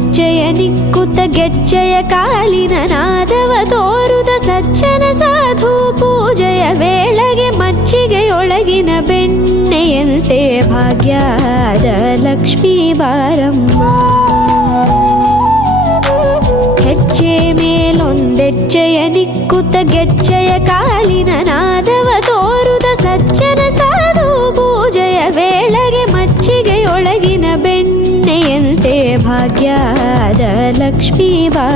ಹೆಜ್ಜೆಯ ನಿಕ್ಕುತ ಗೆಜ್ಜೆಯ ಕಾಲಿನ ನಾದವ ತೋರುದ ಸಜ್ಜನ ಸಾಧು ಪೂಜೆಯ ವೇಳೆಗೆ ಮಜ್ಜಿಗೆಯೊಳಗಿನ ಬೆಣ್ಣೆಯಂತೆ ಭಾಗ್ಯದ ಲಕ್ಷ್ಮೀ ಬಾರಮ್ಮ. ಹೆಜ್ಜೆ ಮೇಲೊಂದೆಜ್ಜೆಯ ನಿಕ್ಕುತ ಗೆಜ್ಜೆಯ ಕಾಲಿನ ನಾದವ ತೋರುದ ಸಜ್ಜನ ಸಾಧು ಪೂಜೆಯ ವೇಳೆಗೆ ಮಜ್ಜಿಗೆಯೊಳಗಿನ ಬೆಣ್ಣೆಯಂತೆ ಭಾಗ್ಯದ ಲಕ್ಷ್ಮೀ ಬಾರಮ್ಮ.